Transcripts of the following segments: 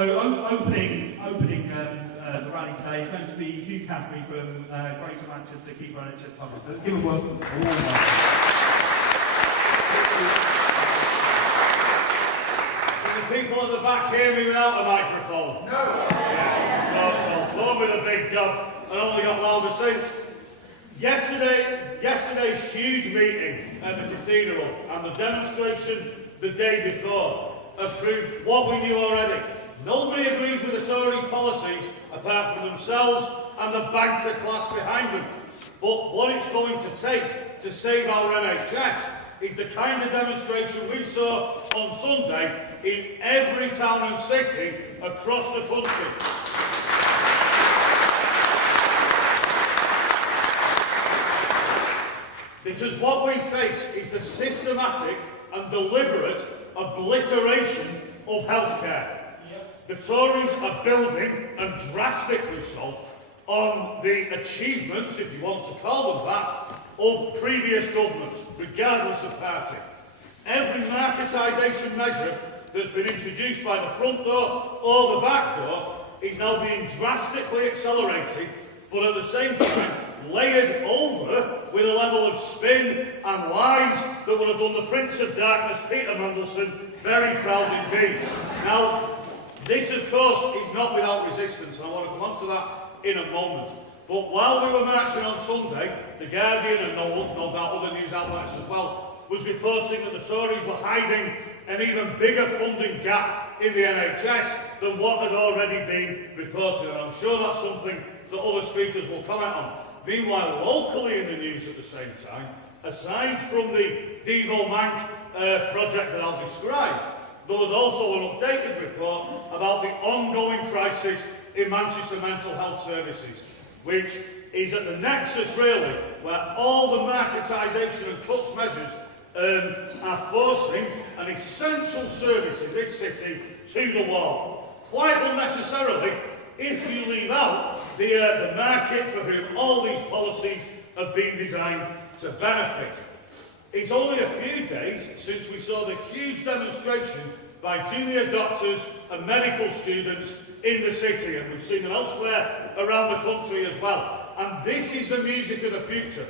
So opening the rally today is going to be Hugh Caffrey from Greater Manchester, keep running NHS Public. So let's give a welcome. Can the people at the back hear me without a microphone? No. Yeah. So born with a big gob and only got louder since. Yesterday's huge meeting at the Cathedral and the demonstration the day before have proved what we knew already. Nobody agrees with the Tories' policies apart from themselves and the banker class behind them. But what it's going to take to save our NHS is the kind of demonstration we saw on Sunday in every town and city across the country. Because what we face is the systematic and deliberate obliteration of healthcare. The Tories are building, and drastically so, on the achievements, if you want to call them that, of previous governments, regardless of party. Every marketisation measure that's been introduced by the front door or the back door is now being drastically accelerated, but at the same time layered over with a level of spin and lies that would have done the Prince of Darkness, Peter Mandelson, very proud indeed. Now, this, of course, is not without resistance, and I want to come on to that in a moment. But while we were marching on Sunday, The Guardian, and no doubt other news outlets as well, was reporting that the Tories were hiding an even bigger funding gap in the NHS than what had already been reported. And I'm sure that's something that other speakers will comment on. Meanwhile, locally in the news at the same time, aside from the Devo Mank project that I'll describe, there was also an updated report about the ongoing crisis in Manchester mental health services, which is at the nexus, really, where all the marketisation and cuts measures are forcing an essential service in this city to the wall. Quite unnecessarily, if you leave out the market for whom all these policies have been designed to benefit. It's only a few days since we saw the huge demonstration by junior doctors and medical students in the city, and we've seen them elsewhere around the country as well. And this is the music of the future.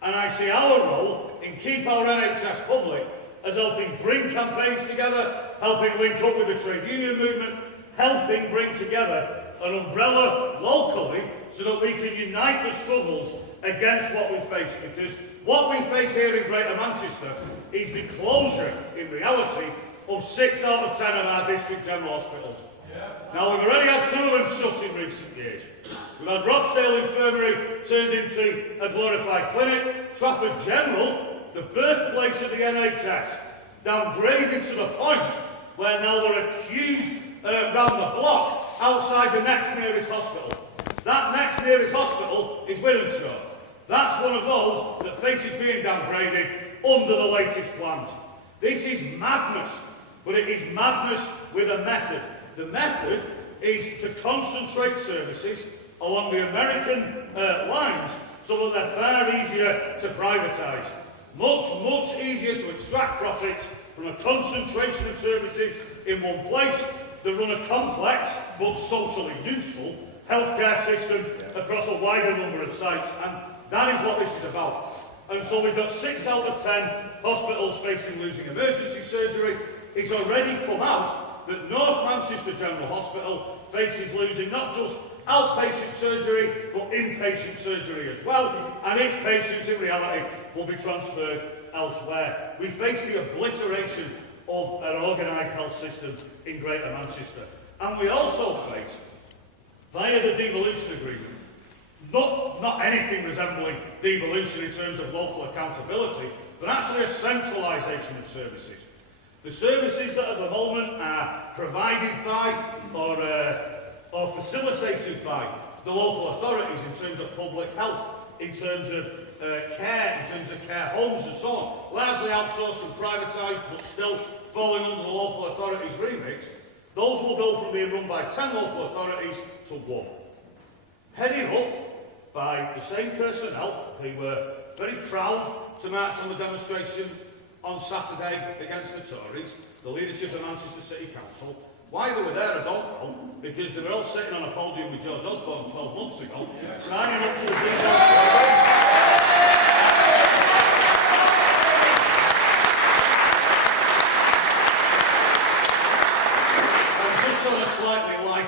And I see our role in Keep Our NHS Public as helping bring campaigns together, helping link up with the trade union movement, helping bring together an umbrella locally so that we can unite the struggles against what we face. Because what we face here in Greater Manchester is the closure, in reality, of 6 out of 10 of our district general hospitals. Now, we've already had 2 of them shut in recent years. We've had Rochdale Infirmary turned into a glorified clinic, Trafford General, the birthplace of the NHS, downgraded to the point where now there are queues round the block outside the next nearest hospital. That next nearest hospital is Wythenshawe. That's one of those that faces being downgraded under the latest plans. This is madness, but it is madness with a method. The method is to concentrate services along the American lines so that they're far easier to privatise. Much easier to extract profits from a concentration of services in one place that run a complex but socially useful healthcare system across a wider number of sites. And that is what this is about. And so we've got 6 out of 10 hospitals facing losing emergency surgery. It's already come out that North Manchester General Hospital faces losing not just outpatient surgery, but inpatient surgery as well, and its patients in reality will be transferred elsewhere. We face the obliteration of an organised health system in Greater Manchester. And we also face, via the devolution agreement, not anything resembling devolution in terms of local accountability, but actually a centralisation of services. The services that at the moment are provided by or facilitated by the local authorities in terms of public health, in terms of care, in terms of care homes and so on, largely outsourced and privatised but still falling under the local authorities' remits, those will go from being run by 10 local authorities to 1. Headed up by the same personnel who were very proud to march on the demonstration on Saturday against the Tories, the leadership of Manchester City Council, Why they were there, I don't know, because they were all sitting on a podium with George Osborne 12 months ago, signing up to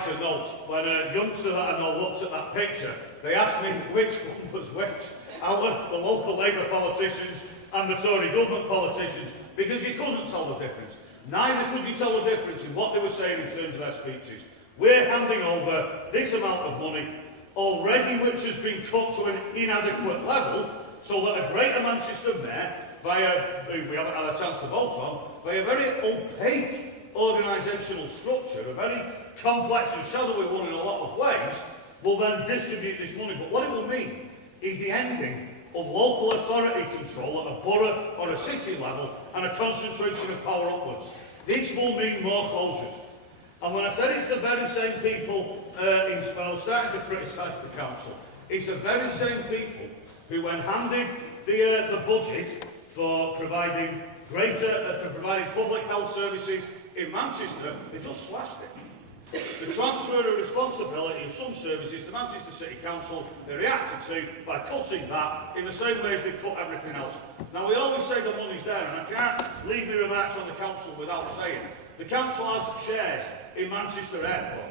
a note, when a youngster that I know looked at that picture, they asked me which one was which out of the local Labour politicians and the Tory government politicians, because you couldn't tell the difference. Neither could you tell the difference in what they were saying in terms of their speeches. We're handing over this amount of money already, which has been cut to an inadequate level, so that a Greater Manchester mayor, who we haven't had a chance to vote on, by a very opaque organisational structure, a very complex and shadowy one in a lot of ways, will then distribute this money. But what it will mean is the ending of local authority control at a borough or a city level and a concentration of power upwards. This will mean more closures. And when I said it's the very same people, when I was starting to criticise the council, it's the very same people who, when handed the budget for providing public health services in Manchester, they just slashed it. The transfer of responsibility of some services to Manchester City Council, they reacted to by cutting that in the same way as they cut everything else. Now, we always say the money's there, and I can't leave my remarks on the council without saying the council has shares in Manchester Airport.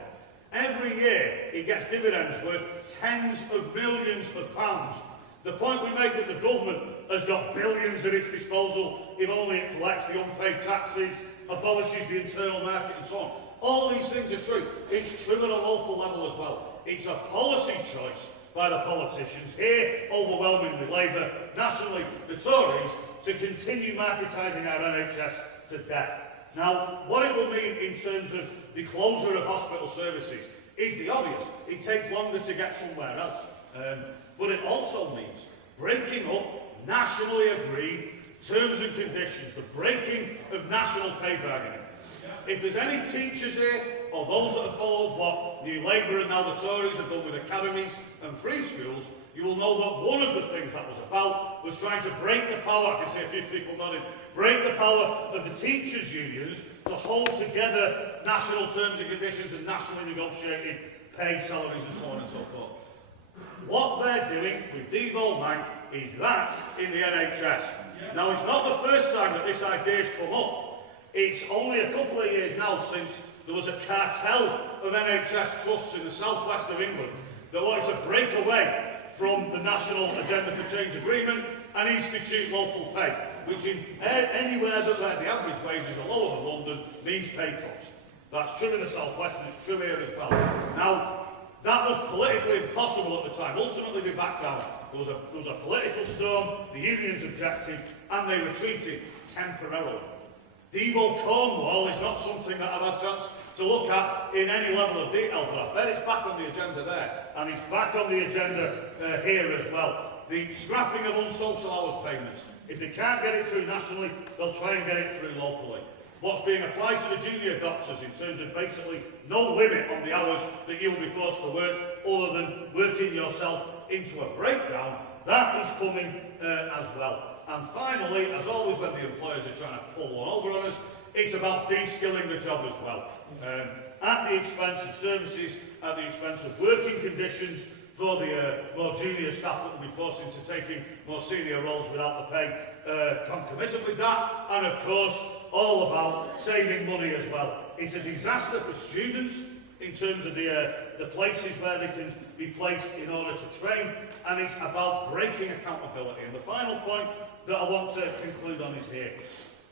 Every year, it gets dividends worth tens of millions of pounds. The point we make that the government has got billions at its disposal if only it collects the unpaid taxes, abolishes the internal market and so on. All these things are true. It's true at a local level as well. It's a policy choice by the politicians, here overwhelmingly Labour, nationally the Tories, to continue marketising our NHS to death. Now, what it will mean in terms of the closure of hospital services is the obvious. It takes longer to get somewhere else. But it also means breaking up nationally agreed terms and conditions, the breaking of national pay bargaining. If there's any teachers here, or those that have followed what New Labour and now the Tories have done with academies and free schools, you will know that one of the things that was about was trying to break the power, I can see a few people nodding, break the power of the teachers' unions to hold together national terms and conditions and nationally negotiated pay, salaries and so on and so forth. What they're doing with devolvement is that in the NHS. Now, it's not the first time that this idea's come up. It's only a couple of years now since there was a cartel of NHS trusts in the southwest of England that wanted to break away from the National Agenda for Change agreement and institute local pay, which in anywhere that where the average wages are lower than London means pay cuts. That's true in the southwest and it's true here as well. Now, that was politically impossible at the time. Ultimately, they backed down. There was a political storm, the unions objected, and they retreated temporarily. Devolved Cornwall is not something that I've had a chance to look at in any level of detail, but I bet it's back on the agenda there, and it's back on the agenda here as well. The scrapping of unsocial hours payments. If they can't get it through nationally, they'll try and get it through locally. What's being applied to the junior doctors in terms of basically no limit on the hours that you'll be forced to work, other than working yourself into a breakdown, that is coming as well. And finally, as always when the employers are trying to pull one over on us, it's about de-skilling the job as well. At the expense of services, at the expense of working conditions for the more junior staff that will be forced into taking more senior roles without the pay concomitant with that, and of course, all about saving money as well. It's a disaster for students in terms of the places where they can be placed in order to train, and it's about breaking accountability. And the final point that I want to conclude on is here.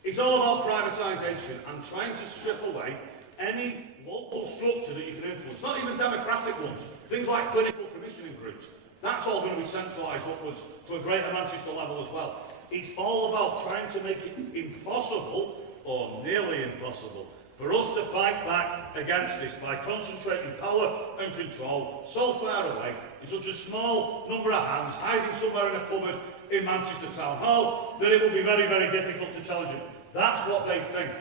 It's all about privatisation and trying to strip away any local structure that you can influence, not even democratic ones, things like clinical commissioning groups. That's all going to be centralised upwards to a Greater Manchester level as well. It's all about trying to make it impossible, or nearly impossible, for us to fight back against this by concentrating power and control so far away in such a small number of hands, hiding somewhere in a cupboard in Manchester Town Hall, that it will be very, very difficult to challenge them. That's what they think.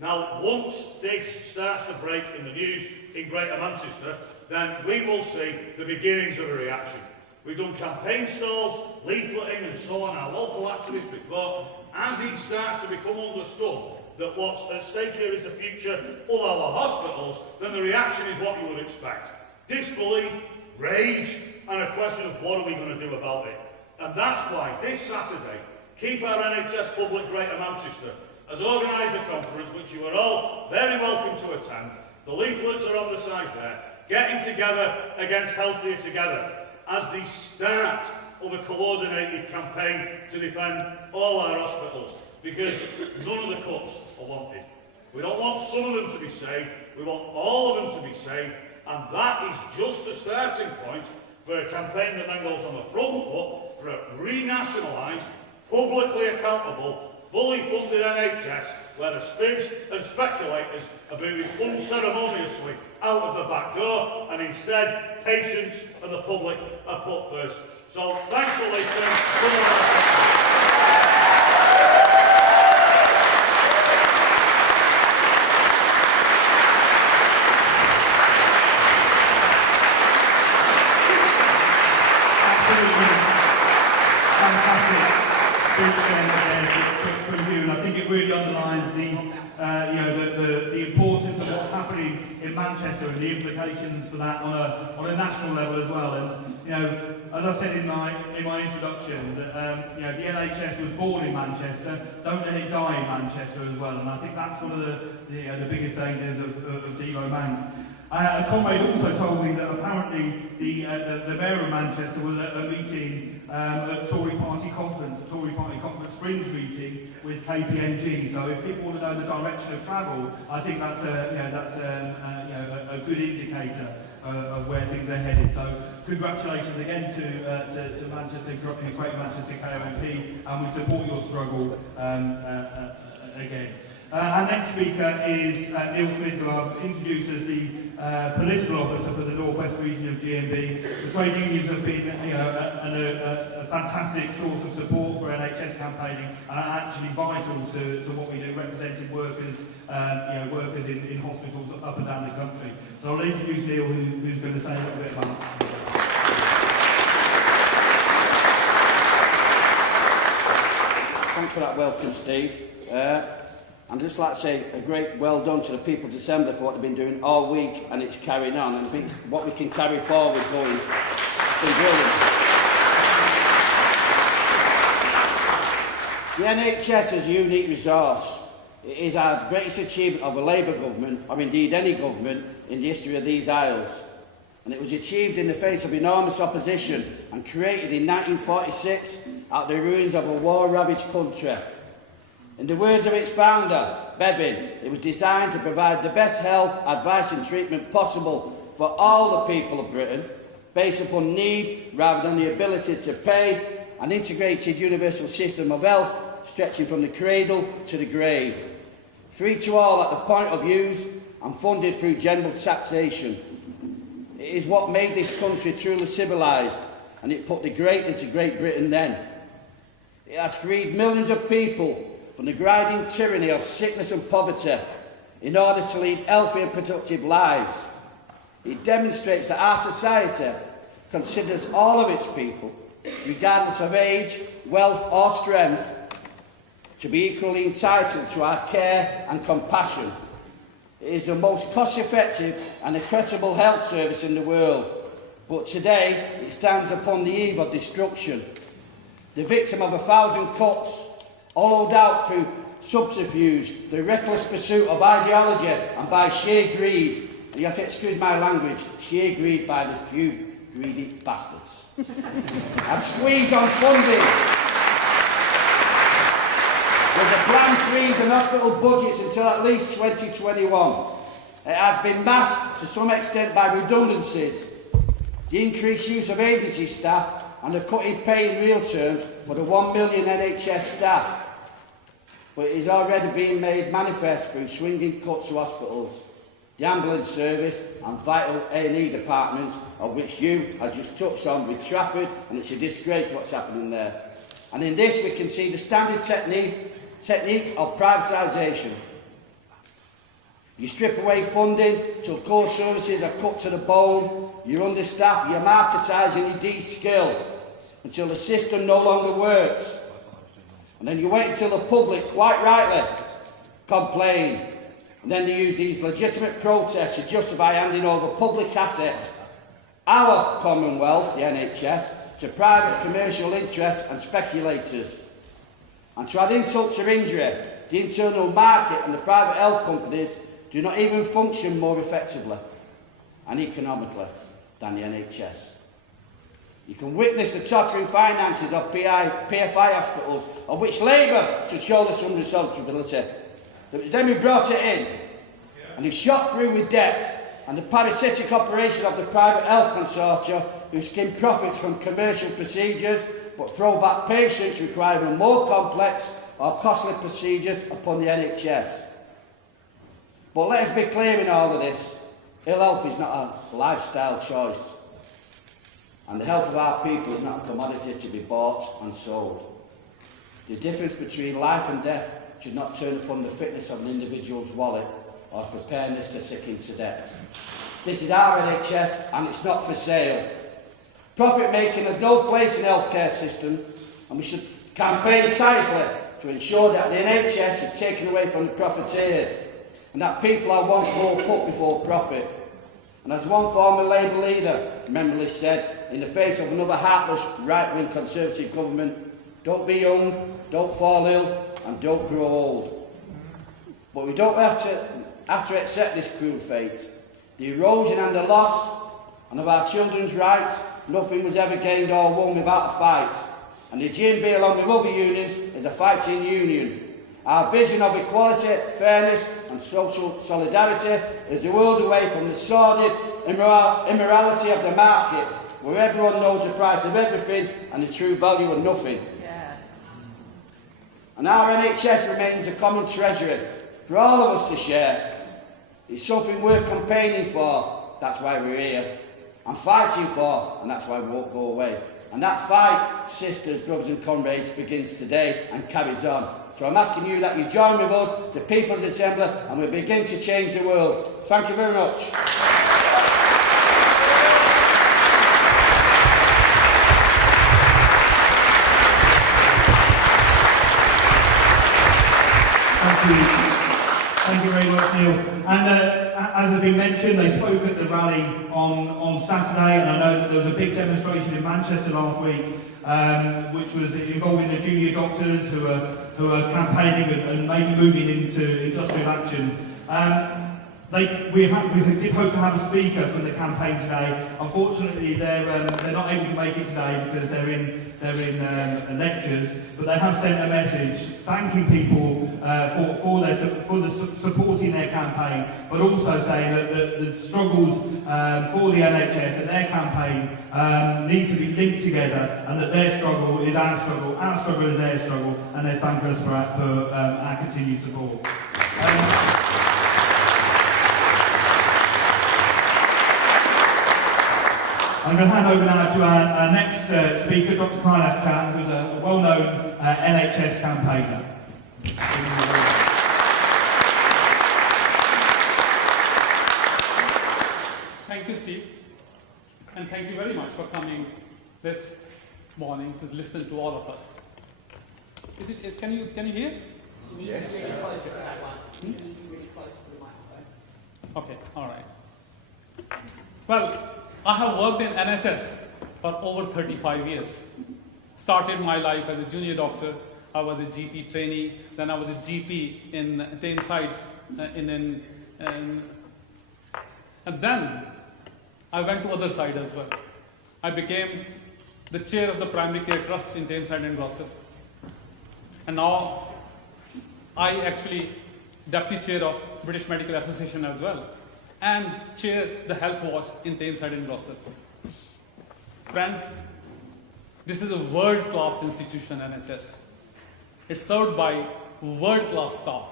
Now, once this starts to break in the news in Greater Manchester, then we will see the beginnings of a reaction. We've done campaign stalls, leafleting and so on, our local activist report, as it starts to become understood that what's at stake here is the future of our hospitals, then the reaction is what you would expect. Disbelief, rage, and a question of what are we going to do about it. And that's why this Saturday, Keep Our NHS Public Greater Manchester has organised a conference which you are all very welcome to attend. The leaflets are on the side there. Getting together against Healthier Together as the start of a coordinated campaign to defend all our hospitals, because none of the cuts are wanted. We don't want some of them to be saved, we want all of them to be saved, and that is just the starting point for a campaign that then goes on the front foot for a renationalised, publicly accountable, fully funded NHS where the spins and speculators are moving unceremoniously out of the back door, and instead patients and the public are put first. So thanks for listening. From Hugh, and I think it really underlines the importance of what's happening in Manchester and the implications for that on a national level as well. And as I said in my introduction, that the NHS was born in Manchester. Don't let it die in Manchester as well. And I think that's one of the biggest dangers of devolvement. A comrade also told me that apparently the Mayor of Manchester was at a meeting, a Tory Party conference fringe meeting with KPMG. So if people want to know the direction of travel, I think that's a good indicator of where things are headed. So congratulations again to Manchester, Great Manchester KMP, and we support your struggle again. Our next speaker is Neil Smith, who I've introduced as the political officer for the North West region of GMB. The trade unions have been a fantastic source of support for NHS campaigning, and are actually vital to what we do, representing workers, workers in hospitals up and down the country. So I'll introduce Neil, who's going to say a little bit about it. Thanks for that welcome, Steve. I'd just like to say a great well done to the People's Assembly for what they've been doing all week, and it's carrying on. And I think it's what we can carry forward going. It's been brilliant. The NHS is a unique resource. It is our greatest achievement of a Labour government, or indeed any government, in the history of these Isles. And it was achieved in the face of enormous opposition and created in 1946 out of the ruins of a war-ravaged country. In the words of its founder, Bevan, it was designed to provide the best health, advice and treatment possible for all the people of Britain, based upon need rather than the ability to pay, an integrated universal system of health stretching from the cradle to the grave. Free to all at the point of use and funded through general taxation. It is what made this country truly civilised, and it put the great into Great Britain then. It has freed millions of people from the grinding tyranny of sickness and poverty in order to lead healthy and productive lives. It demonstrates that our society considers all of its people, regardless of age, wealth or strength, to be equally entitled to our care and compassion. It is the most cost-effective and equitable health service in the world, but today it stands upon the eve of destruction. The victim of 1,000 cuts, hollowed out through subterfuge, the reckless pursuit of ideology and by sheer greed. And you have to excuse my language, sheer greed by the few greedy bastards. And squeeze on funding. With the planned freeze in hospital budgets until at least 2021. It has been masked to some extent by redundancies, the increased use of agency staff and the cut in pay in real terms for the 1 million NHS staff. But it is already being made manifest through swinging cuts to hospitals, the ambulance service and vital A&E departments, of which Hugh has just touched on with Trafford, and it's a disgrace what's happening there. And in this we can see the standard technique of privatisation. You strip away funding till core services are cut to the bone, you're understaffed, you're marketising, you de-skill until the system no longer works. And then you wait until the public, quite rightly, complain. And then they use these legitimate protests to justify handing over public assets, our Commonwealth, the NHS, to private commercial interests and speculators. And to add insult to injury, the internal market and the private health companies do not even function more effectively and economically than the NHS. You can witness the tottering finances of PFI hospitals, of which Labour should shoulder some responsibility. It was then we brought it in, and it's shot through with debt, and the parasitic operation of the private health consortia who skim profits from commercial procedures but throw back patients requiring more complex or costly procedures upon the NHS. But let us be clear in all of this, ill health is not a lifestyle choice. And the health of our people is not a commodity to be bought and sold. The difference between life and death should not turn upon the fitness of an individual's wallet or preparedness to sink into debt. This is our NHS and it's not for sale. Profit making has no place in the healthcare system, and we should campaign tirelessly to ensure that the NHS is taken away from the profiteers and that people are once more put before profit. And as one former Labour leader memorably said, in the face of another heartless right-wing Conservative government, don't be young, don't fall ill, and don't grow old. But we don't have to accept this cruel fate. The erosion and the loss and of our children's rights, nothing was ever gained or won without a fight. And the GMB, along with other unions, is a fighting union. Our vision of equality, fairness and social solidarity is a world away from the sordid immorality of the market, where everyone knows the price of everything and the true value of nothing. Yeah. And our NHS remains a common treasury for all of us to share. It's something worth campaigning for, that's why we're here, and fighting for, and that's why we won't go away. And that fight, sisters, brothers and comrades, begins today and carries on. So I'm asking you that you join with us, the People's Assembly, and we begin to change the world. Thank you very much. Thank you very much, Neil. And as has been mentioned, they spoke at the rally on Saturday, and I know that there was a big demonstration in Manchester last week, which was involving the junior doctors who are campaigning and maybe moving into industrial action. We did hope to have a speaker from the campaign today. Unfortunately, they're not able to make it today because they're in lectures, but they have sent a message thanking people for supporting their campaign, but also saying that the struggles for the NHS and their campaign need to be linked together, and that their struggle is our struggle is their struggle, and they thank us for our continued support. I'm going to hand over now to our next speaker, Dr. Kailash, who's a well-known NHS campaigner. Thank you, Steve, and thank you very much for coming this morning to listen to all of us. Can you hear? Yes. Really close to that one. You need to be really close to the microphone. Okay, all right. Well, I have worked in NHS for over 35 years. Started my life as a junior doctor. I was a GP trainee. Then I was a GP in Tameside. And then I went to other side as well. I became the chair of the Primary Care Trust in Tameside and Gossip. And now I actually deputy chair of British Medical Association as well, and chair the Health Watch in Tameside and Glossop. Friends, this is a world-class institution, NHS. It's served by world-class staff.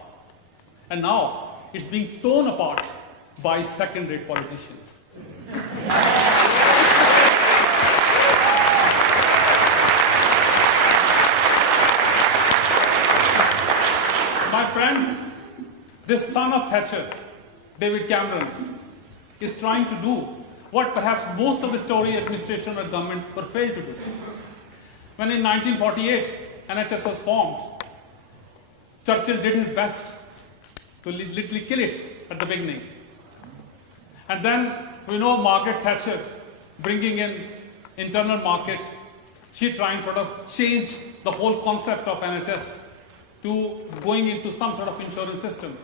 And now it's being torn apart by second-rate politicians. My friends, this son of Thatcher, David Cameron, is trying to do what perhaps most of the Tory administration or government were failed to do. When in 1948, NHS was formed, Churchill did his best to literally kill it at the beginning. And then we know Margaret Thatcher bringing in internal market. She trying sort of change the whole concept of NHS to going into some sort of insurance system.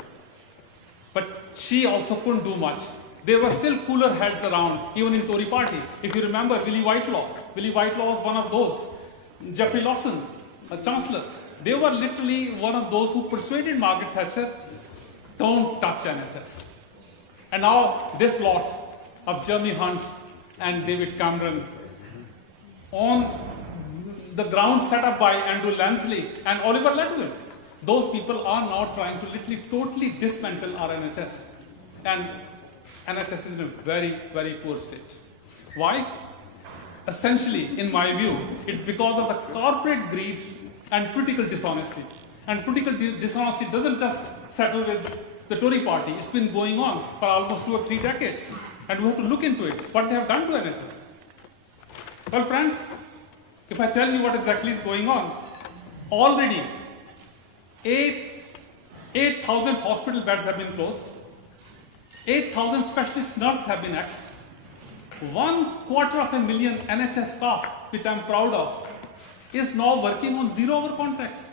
But she also couldn't do much. There were still cooler heads around, even in Tory party. If you remember Willie Whitelaw was one of those. Geoffrey Lawson, a chancellor. They were literally one of those who persuaded Margaret Thatcher, don't touch NHS. And now this lot of Jeremy Hunt and David Cameron on the ground set up by Andrew Lansley and Oliver Ledwin. Those people are now trying to literally totally dismantle our NHS. And NHS is in a very, very poor state. Why? Essentially, in my view, it's because of the corporate greed and political dishonesty. And political dishonesty doesn't just settle with the Tory party. It's been going on for almost 2 or 3 decades. And we have to look into it, what they have done to NHS. Well, friends, if I tell you what exactly is going on, already 8,000 hospital beds have been closed, 8,000 specialist nurses have been axed, 250,000 NHS staff, which I'm proud of, is now working on 0-hour contracts.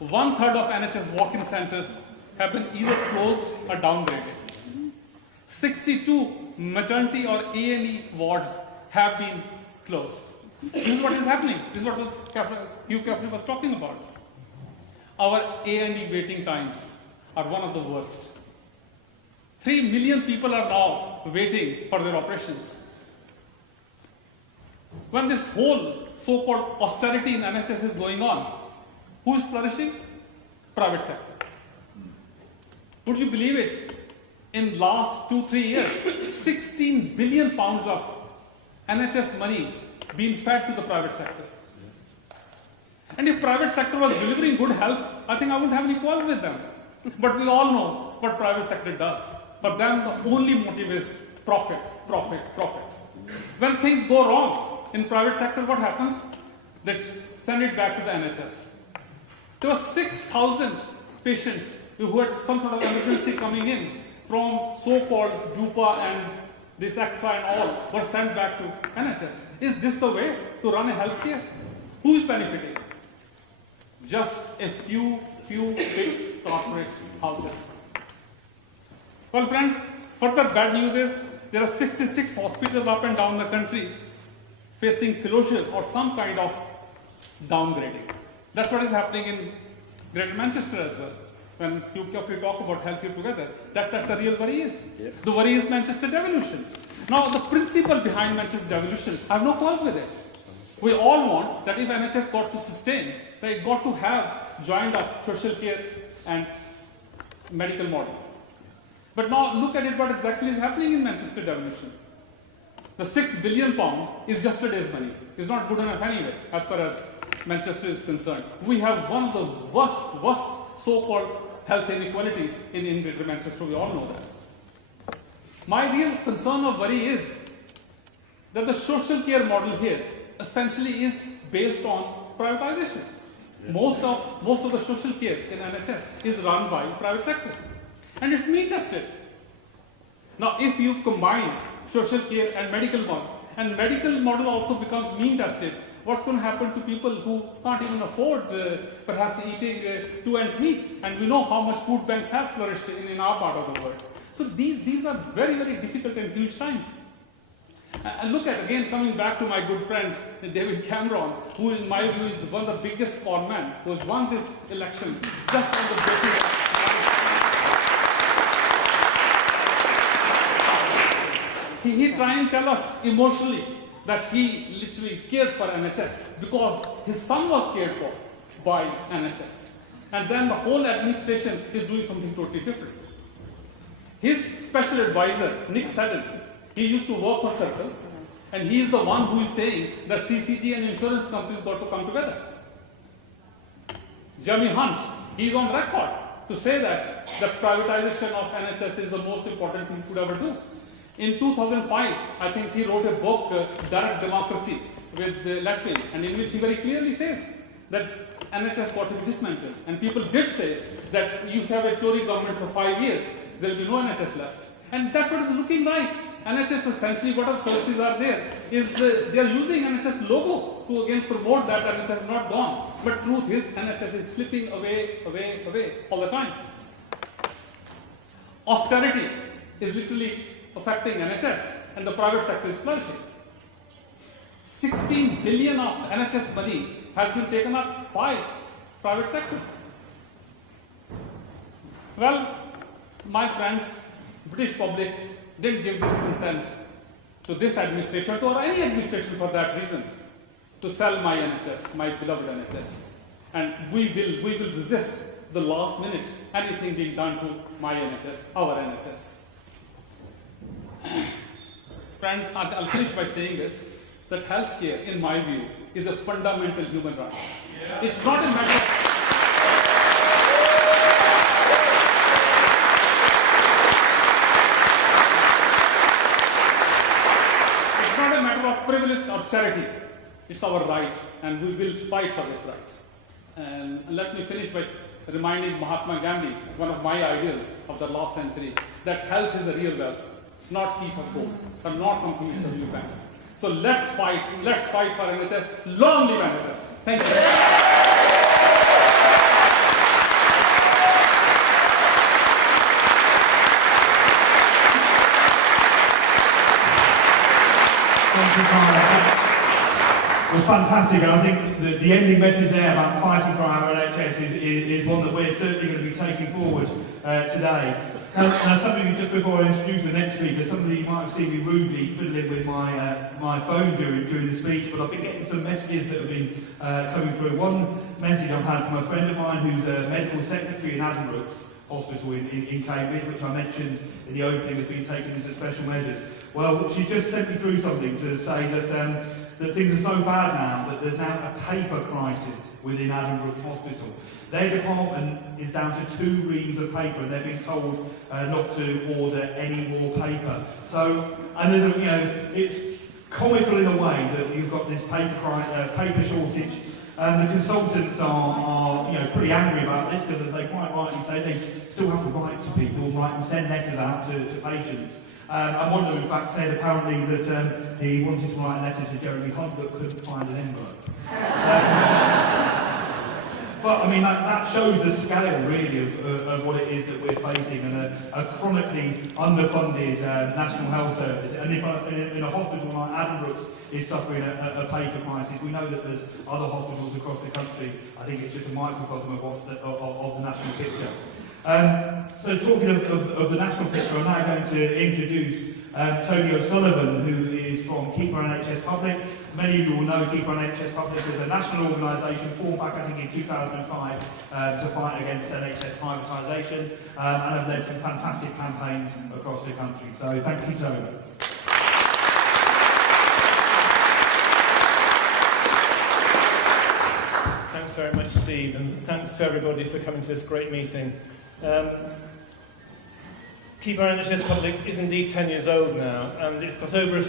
1/3 of NHS walk-in centres have been either closed or downgraded. 62 maternity or A&E wards have been closed. This is what is happening. This is what Hugh Caffrey was talking about. Our A&E waiting times are one of the worst. 3 million people are now waiting for their operations. When this whole so-called austerity in NHS is going on, who is flourishing? Private sector. Would you believe it? In last 2-3 years, 16 billion pounds of NHS money being fed to the private sector. And if private sector was delivering good health, I think I wouldn't have any quarrel with them. But we all know what private sector does. For them, the only motive is profit, profit, profit. When things go wrong in private sector, what happens? They send it back to the NHS. There were 6,000 patients who had some sort of emergency coming in from so-called DUPA and this AXA and all were sent back to NHS. Is this the way to run a healthcare? Who is benefiting? Just a few big corporate houses. Well, friends, further bad news is there are 66 hospitals up and down the country facing closure or some kind of downgrading. That's what is happening in Greater Manchester as well. When Hugh Caffrey talk about healthier together, that's the real worry is. Yeah. The worry is Manchester devolution. Now, the principle behind Manchester devolution, I have no quarrels with it. We all want that if NHS got to sustain, that it got to have joined up social care and medical model. But now look at it, what exactly is happening in Manchester devolution. The £6 billion is yesterday's money. It's not good enough anyway, as far as Manchester is concerned. We have one of the worst so-called health inequalities in Greater Manchester. We all know that. My real concern or worry is that the social care model here essentially is based on privatization. Most of the social care in NHS is run by private sector. And it's mean tested. Now, if you combine social care and medical model, and medical model also becomes mean tested, what's going to happen to people who can't even afford perhaps eating 2 ends meat? And we know how much food banks have flourished in our part of the world. So these are very, very difficult and huge times. And look at, again, coming back to my good friend David Cameron, who in my view is one of the biggest con men, who has won this election just on the basis of... He try and tell us emotionally that he literally cares for NHS because his son was cared for by NHS. And then the whole administration is doing something totally different. His special advisor, Nick Seddon, he used to work for Circle, and he is the one who is saying that CCG and insurance companies got to come together. Jeremy Hunt, he is on record to say that the privatization of NHS is the most important thing he could ever do. In 2005, I think he wrote a book, Direct Democracy, with Ledwin, and in which he very clearly says that NHS got to be dismantled. And people did say that if you have a Tory government for 5 years, there will be no NHS left. And that's what is looking like. NHS essentially, whatever services are there, is they are using NHS logo to again promote that NHS is not gone. But truth is, NHS is slipping away all the time. Austerity is literally affecting NHS, and the private sector is flourishing. 16 billion of NHS money has been taken up by private sector. Well, my friends, British public didn't give this consent to this administration, or any administration for that reason, to sell my NHS, my beloved NHS. And we will resist the last minute anything being done to my NHS, our NHS. Friends, I'll finish by saying this, that healthcare, in my view, is a fundamental human right. It's not a matter of privilege or charity. It's our right, and we will fight for this right. And let me finish by reminding Mahatma Gandhi, one of my ideals of the last century, that health is the real wealth, not piece of gold, but not something you sell you bank. So let's fight for NHS. Long live NHS. Thank you. Thank you, Kailash. It was fantastic, and I think the ending message there about fighting for our NHS is one that we're certainly going to be taking forward today. Now, somebody, just before I introduce the next speaker, somebody might have seen me rudely fiddling with my phone during the speech, but I've been getting some messages that have been coming through. One message I've had from a friend of mine who's a medical secretary in Addenbrooke's Hospital in Cambridge, which I mentioned in the opening has been taken into special measures. Well, she just sent me through something to say that things are so bad now that there's now a paper crisis within Addenbrooke's Hospital. Their department is down to 2 reams of paper, and they're being told not to order any more paper. So, and there's it's comical in a way that you've got this paper shortage. The consultants are pretty angry about this because, as they quite rightly say, they still have to write to people, write and send letters out to patients. And one of them, in fact, said apparently that he wanted to write a letter to Jeremy Hunt but couldn't find an envelope. But I mean, that shows the scale, really, of what it is that we're facing, and a chronically underfunded National Health Service. And if in a hospital like Addenbrooke's is suffering a paper crisis, we know that there's other hospitals across the country. I think it's just a microcosm of the national picture. So talking of the national picture, I'm now going to introduce Tony O'Sullivan, who is from Keep Our NHS Public. Many of you will know Keep Our NHS Public is a national organisation formed back, I think, in 2005 to fight against NHS privatisation, and have led some fantastic campaigns across the country. So thank you, Tony. Thanks very much, Steve, and thanks to everybody for coming to this great meeting. Keep Our NHS Public is indeed 10 years old now, and it's got over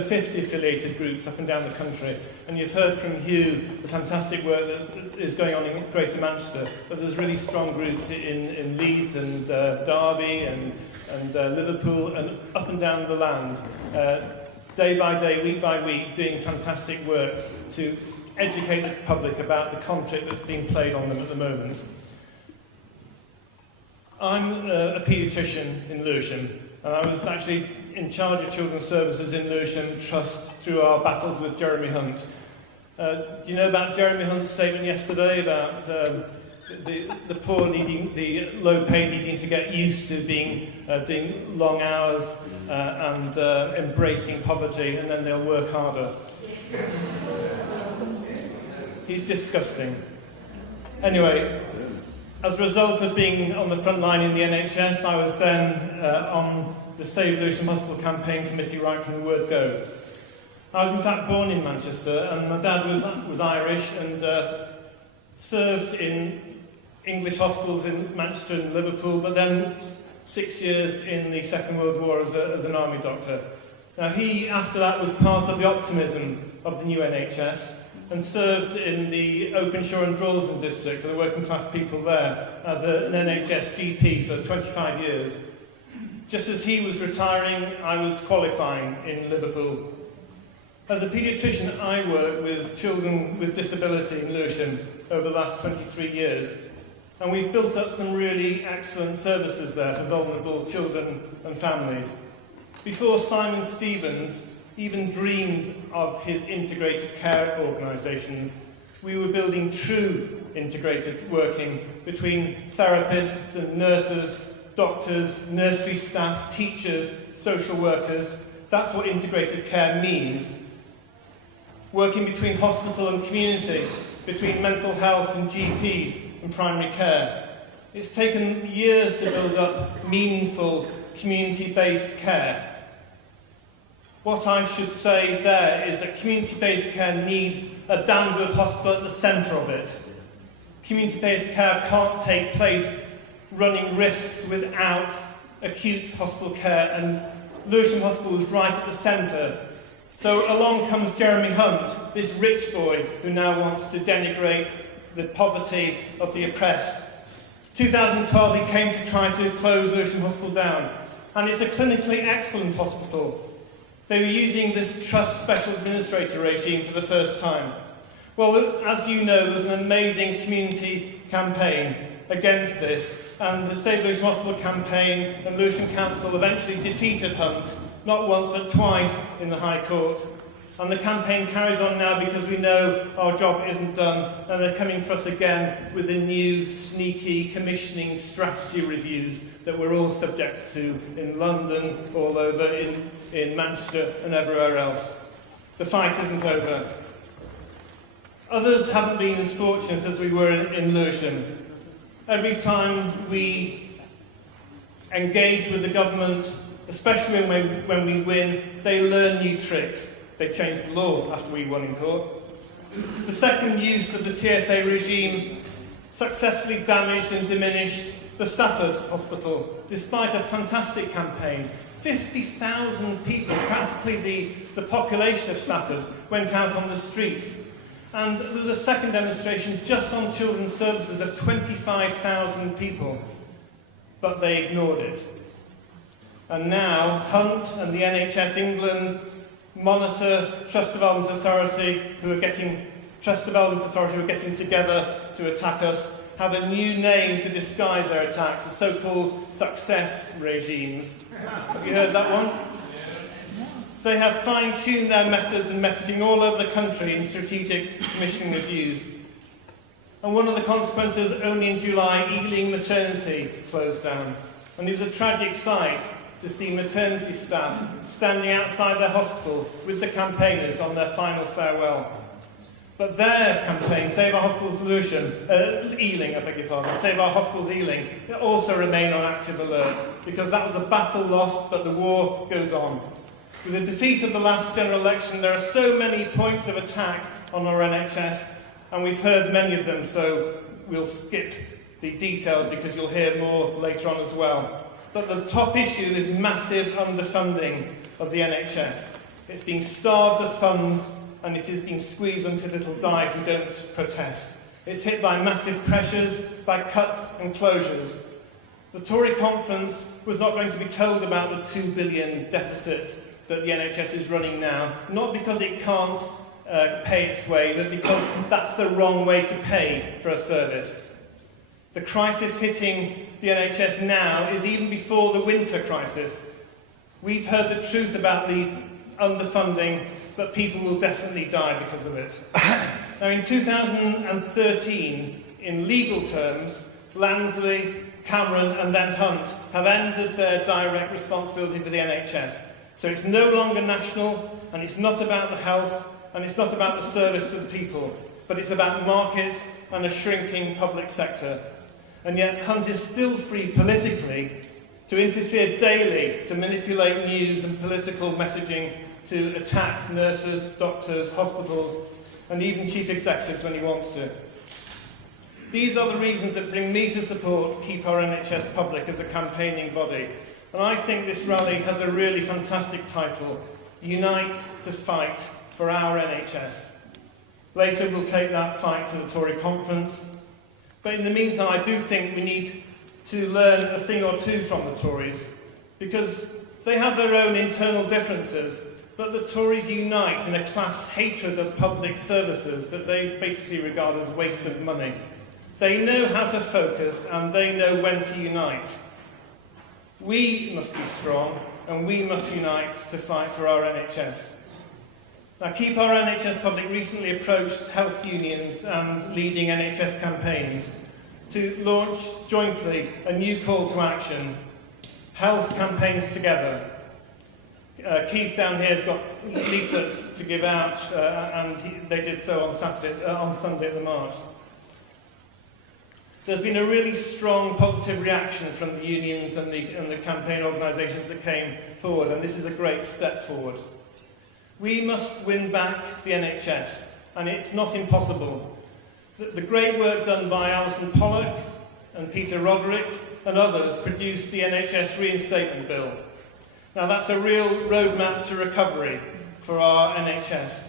50 affiliated groups up and down the country. And you've heard from Hugh the fantastic work that is going on in Greater Manchester, but there's really strong groups in Leeds and Derby and Liverpool and up and down the land, day by day, week by week, doing fantastic work to educate the public about the conflict that's being played on them at the moment. I'm a paediatrician in Lewisham, and I was actually in charge of children's services in Lewisham Trust through our battles with Jeremy Hunt. Do you know about Jeremy Hunt's statement yesterday about the poor needing, the low pay needing to get used to doing long hours and embracing poverty, and then they'll work harder? He's disgusting. Anyway, as a result of being on the front line in the NHS, I was then on the Save Lewisham Hospital campaign committee right from the word go. I was in fact born in Manchester, and my dad was Irish and served in English hospitals in Manchester and Liverpool, but then 6 years in the Second World War as an army doctor. Now he, after that, was part of the optimism of the new NHS, and served in the Openshore and Drawson district for the working class people there as an NHS GP for 25 years. Just as he was retiring, I was qualifying in Liverpool. As a paediatrician, I work with children with disability in Lewisham over the last 23 years, and we've built up some really excellent services there for vulnerable children and families. Before Simon Stevens even dreamed of his integrated care organisations, we were building true integrated working between therapists and nurses, doctors, nursery staff, teachers, social workers. That's what integrated care means. Working between hospital and community, between mental health and GPs and primary care. It's taken years to build up meaningful community-based care. What I should say there is that community-based care needs a damn good hospital at the centre of it. Community-based care can't take place running risks without acute hospital care, and Lewisham Hospital is right at the centre. So along comes Jeremy Hunt, this rich boy who now wants to denigrate the poverty of the oppressed. 2012 he came to try to close Lewisham Hospital down, and it's a clinically excellent hospital. They were using this Trust Special Administrator regime for the first time. Well, as you know, there's an amazing community campaign against this, and the Save Lewisham Hospital campaign and Lewisham Council eventually defeated Hunt, not once but twice in the High Court. And the campaign carries on now because we know our job isn't done, and they're coming for us again with the new sneaky commissioning strategy reviews that we're all subject to in London, all over, in Manchester and everywhere else. The fight isn't over. Others haven't been as fortunate as we were in Lewisham. Every time we engage with the government, especially when we win, they learn new tricks. They changed the law after we won in court. The second use of the TSA regime successfully damaged and diminished the Stafford Hospital, despite a fantastic campaign. 50,000 people, practically the population of Stafford, went out on the streets. And there was a second demonstration just on children's services of 25,000 people, but they ignored it. And now Hunt and the NHS England, Monitor, Trust Development Authority, who are getting together to attack us, have a new name to disguise their attacks, the so-called success regimes. Have you heard that one? They have fine-tuned their methods and messaging all over the country in strategic commissioning reviews. And one of the consequences, only in July, Ealing Maternity closed down. And it was a tragic sight to see maternity staff standing outside their hospital with the campaigners on their final farewell. But their campaign, Save Our Hospitals Ealing, Save Our Hospitals Ealing, they also remain on active alert, because that was a battle lost, but the war goes on. With the defeat of the last general election, there are so many points of attack on our NHS, and we've heard many of them, so we'll skip the details because you'll hear more later on as well. But the top issue is massive underfunding of the NHS. It's being starved of funds, and it is being squeezed until it'll die if you don't protest. It's hit by massive pressures, by cuts and closures. The Tory conference was not going to be told about the £2 billion deficit that the NHS is running now, not because it can't pay its way, but because that's the wrong way to pay for a service. The crisis hitting the NHS now is even before the winter crisis. We've heard the truth about the underfunding, but people will definitely die because of it. Now, in 2013, in legal terms, Lansley, Cameron and then Hunt have ended their direct responsibility for the NHS. So it's no longer national, and it's not about the health, and it's not about the service to the people, but it's about markets and a shrinking public sector. And yet Hunt is still free politically to interfere daily, to manipulate news and political messaging, to attack nurses, doctors, hospitals, and even chief executives when he wants to. These are the reasons that bring me to support Keep Our NHS Public as a campaigning body. And I think this rally has a really fantastic title, Unite to Fight for Our NHS. Later, we'll take that fight to the Tory conference. But in the meantime, I do think we need to learn a thing or two from the Tories, because they have their own internal differences, but the Tories unite in a class hatred of public services that they basically regard as waste of money. They know how to focus and they know when to unite. We must be strong and we must unite to fight for our NHS. Now, Keep Our NHS Public recently approached health unions and leading NHS campaigns to launch jointly a new call to action, Health Campaigns Together. Keith down here has got leaflets to give out, and they did so on Sunday at the March. There's been a really strong positive reaction from the unions and the campaign organisations that came forward, and this is a great step forward. We must win back the NHS, and it's not impossible. The great work done by Alison Pollock and Peter Roderick and others produced the NHS Reinstatement Bill. Now, that's a real roadmap to recovery for our NHS.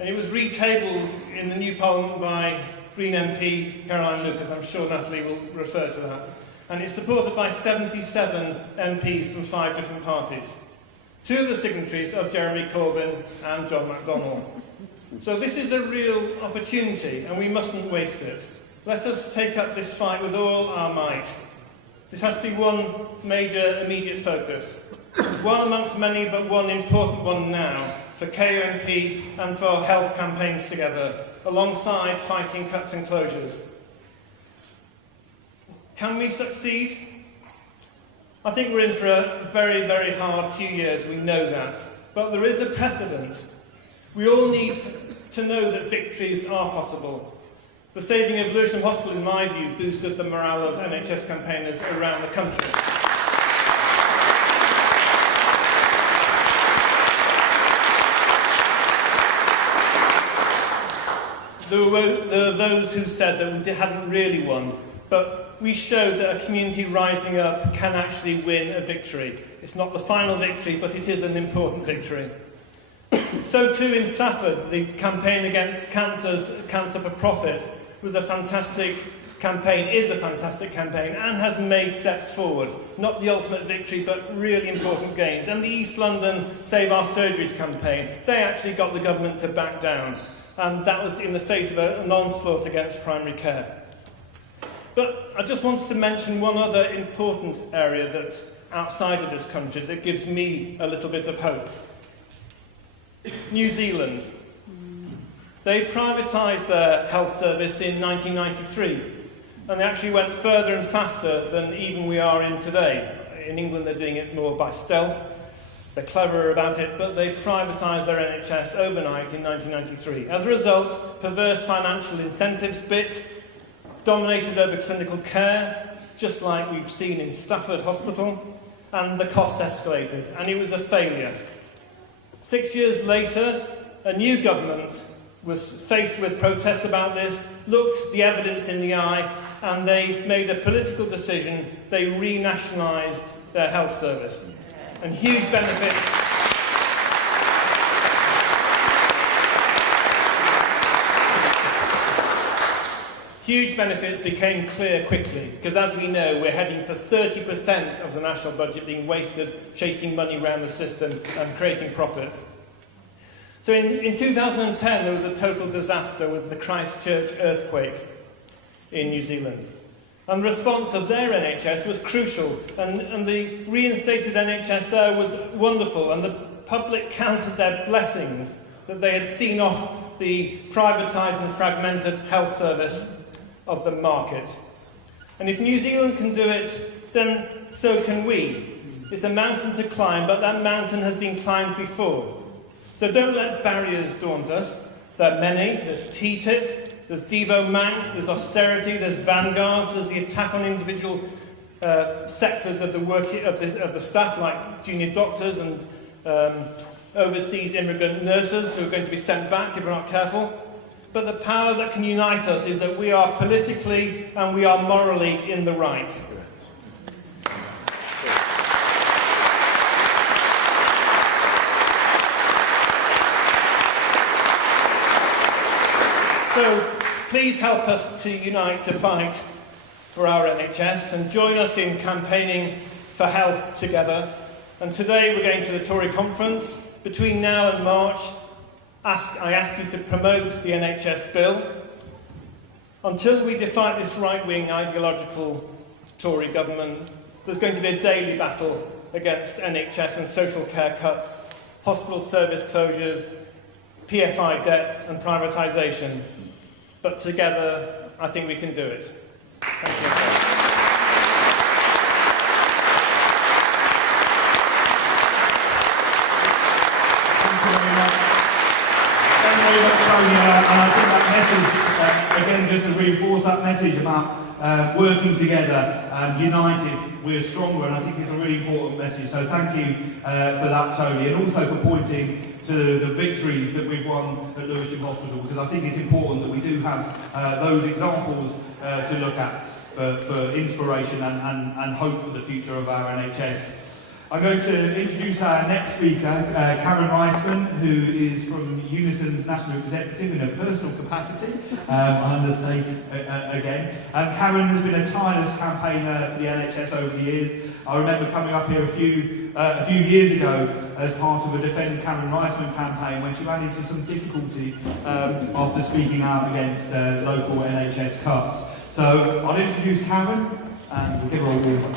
And it was retabled in the new Parliament by Green MP Caroline Lucas. I'm sure Natalie will refer to that. And it's supported by 77 MPs from 5 different parties. 2 of the signatories are Jeremy Corbyn and John McDonnell. So this is a real opportunity, and we mustn't waste it. Let us take up this fight with all our might. This has to be one major immediate focus. One amongst many, but one important one now, for KMP and for health campaigns together, alongside fighting cuts and closures. Can we succeed? I think we're in for a very, very hard few years, we know that. But there is a precedent. We all need to know that victories are possible. The saving of Lewisham Hospital, in my view, boosted the morale of NHS campaigners around the country. There were those who said that we hadn't really won, but we showed that a community rising up can actually win a victory. It's not the final victory, but it is an important victory. So too in Stafford, the campaign against cancer for profit was a fantastic campaign, is a fantastic campaign, and has made steps forward. Not the ultimate victory, but really important gains. And the East London Save Our Surgeries campaign, they actually got the government to back down. And that was in the face of an onslaught against primary care. But I just wanted to mention one other important area that outside of this country that gives me a little bit of hope. New Zealand. They privatised their health service in 1993, and they actually went further and faster than even we are in today. In England, they're doing it more by stealth. They're cleverer about it, but they privatised their NHS overnight in 1993. As a result, perverse financial incentives bit, dominated over clinical care, just like we've seen in Stafford Hospital, and the costs escalated, and it was a failure. 6 years later, a new government was faced with protests about this, looked the evidence in the eye, and they made a political decision. They renationalised their health service. And huge benefits. Huge benefits became clear quickly, because as we know, we're heading for 30% of the national budget being wasted chasing money around the system and creating profits. So in 2010, there was a total disaster with the Christchurch earthquake in New Zealand. And the response of their NHS was crucial, and the reinstated NHS there was wonderful, and the public counted their blessings that they had seen off the privatised and fragmented health service of the market. And if New Zealand can do it, then so can we. It's a mountain to climb, but that mountain has been climbed before. So don't let barriers daunt us. There are many. There's TTIP, there's Devo Mank, there's austerity, there's vanguards, there's the attack on individual sectors of the work of the staff, like junior doctors and overseas immigrant nurses who are going to be sent back if we're not careful. But the power that can unite us is that we are politically and we are morally in the right. So please help us to unite to fight for our NHS and join us in campaigning for health together. And today we're going to the Tory conference. Between now and March, I ask you to promote the NHS bill. Until we defeat this right-wing ideological Tory government, there's going to be a daily battle against NHS and social care cuts, hospital service closures, PFI debts and privatisation. But together, I think we can do it. Thank you. And I think that message, again, just to reinforce that message about working together and united, we're stronger, and I think it's a really important message. So thank you for that, Tony, and also for pointing to the victories that we've won at Lewisham Hospital, because I think it's important that we do have those examples to look at for inspiration and hope for the future of our NHS. I'm going to introduce our next speaker, Karen Reissmann, who is from Unison's National Executive in a personal capacity, I understate again. Karen has been a tireless campaigner for the NHS over the years. I remember coming up here a few years ago as part of a Defend Karen Reissmann campaign when she ran into some difficulty after speaking out against local NHS cuts. So I'll introduce Karen and we'll give her a warm.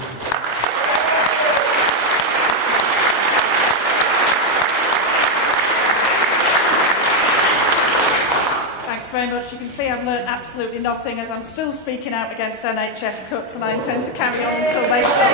Very much. You can see I've learnt absolutely nothing as I'm still speaking out against NHS cuts, and I intend to carry on until they stop.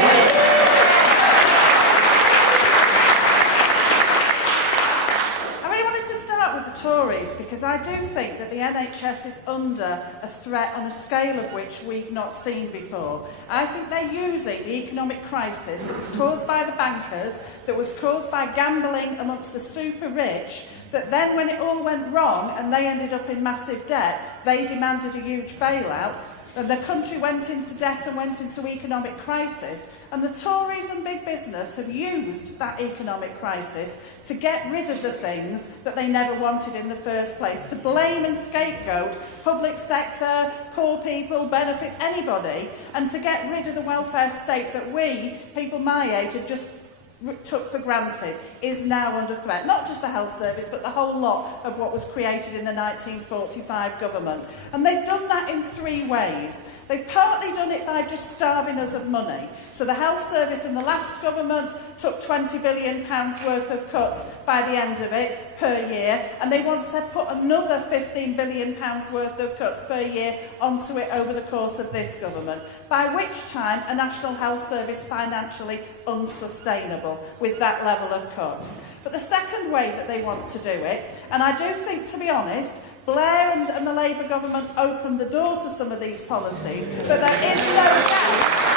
I really wanted to start with the Tories because I do think that the NHS is under a threat on a scale of which we've not seen before. I think they're using the economic crisis that was caused by the bankers, that was caused by gambling amongst the super rich, that then when it all went wrong and they ended up in massive debt, they demanded a huge bailout, and the country went into debt and went into economic crisis. And the Tories and big business have used that economic crisis to get rid of the things that they never wanted in the first place, to blame and scapegoat public sector, poor people, benefits, anybody, and to get rid of the welfare state that we, people my age, had just took for granted, is now under threat. Not just the health service, but the whole lot of what was created in the 1945 government. And they've done that in three ways. They've partly done it by just starving us of money. So the health service in the last government took £20 billion worth of cuts by the end of it per year, and they want to put another £15 billion worth of cuts per year onto it over the course of this government, by which time a national health service financially unsustainable with that level of cuts. But the second way that they want to do it, and I do think, to be honest, Blair and the Labour government opened the door to some of these policies, but there is no doubt.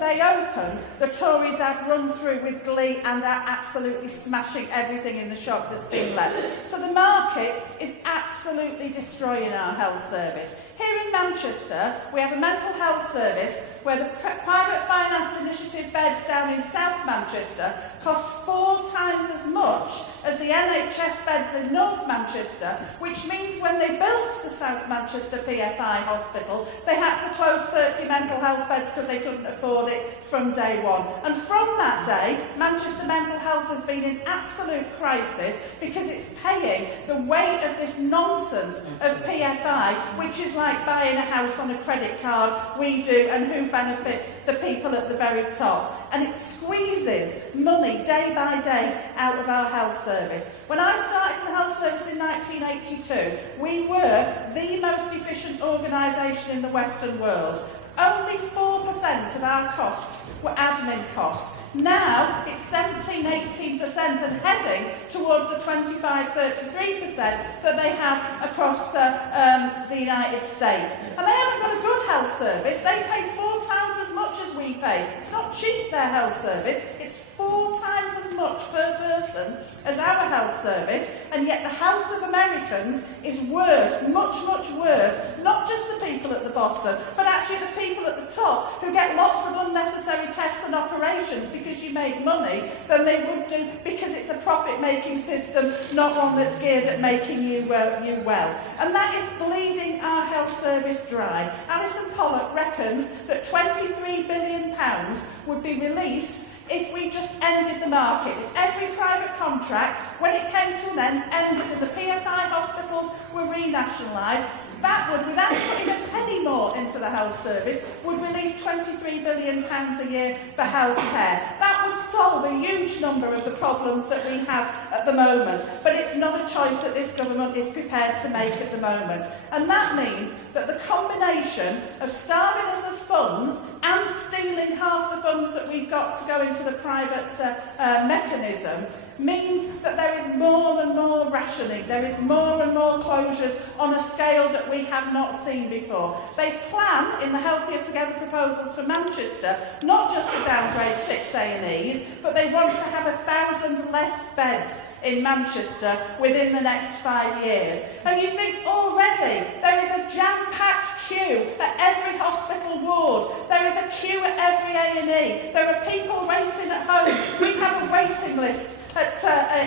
They opened, the Tories have run through with glee and are absolutely smashing everything in the shop that's been left. So the market is absolutely destroying our health service. Here in Manchester, we have a mental health service where the private finance initiative beds down in South Manchester cost 4 times as much as the NHS beds in North Manchester, which means when they built the South Manchester PFI hospital, they had to close 30 mental health beds because they couldn't afford it from day one. And from that day, Manchester mental health has been in absolute crisis because it's paying the weight of this nonsense of PFI, which is like buying a house on a credit card, we do, and who benefits? The people at the very top. And it squeezes money day by day out of our health service. When I started in the health service in 1982, we were the most efficient organisation in the Western world. Only 4% of our costs were admin costs. Now it's 17-18% and heading towards the 25-33% that they have across the United States. And they haven't got a good health service. They pay 4 times as much as we pay. It's not cheap, their health service. It's 4 times as much per person as our health service, and yet the health of Americans is worse, much, much worse. Not just the people at the bottom, but actually the people at the top who get lots of unnecessary tests and operations because you make money than they would do because it's a profit-making system, not one that's geared at making you well. And that is bleeding our health service dry. Alison Pollock reckons that £23 billion would be released if we just ended the market. If every private contract, when it came to an end, ended and the PFI hospitals were renationalised, that would, without putting a penny more into the health service, would release £23 billion a year for health care. That would solve a huge number of the problems that we have at the moment. But it's not a choice that this government is prepared to make at the moment. And that means that the combination of starving us of funds and stealing half the funds that we've got to go into the private mechanism means that there is more and more rationing, there is more and more closures on a scale that we have not seen before. They plan, in the Healthier Together proposals for Manchester, not just to downgrade 6 A&Es, but they want to have 1,000 less beds in Manchester within the next 5 years. And you think already there is a jam-packed queue at every hospital ward. There is a queue at every A&E. There are people waiting at home. We have a waiting list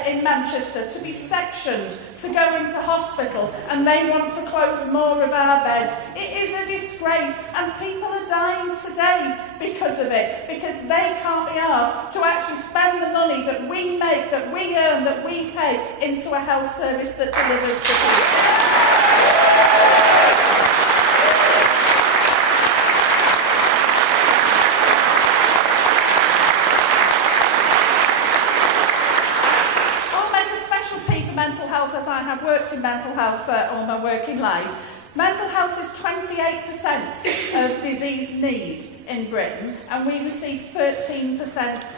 in Manchester to be sectioned to go into hospital, and they want to close more of our beds. It is a disgrace, and people are dying today because of it, because they can't be asked to actually spend the money that we make, that we earn, that we pay into a health service that delivers for people. As I have worked in mental health all my working life, mental health is 28% of disease need in Britain, and we receive 13%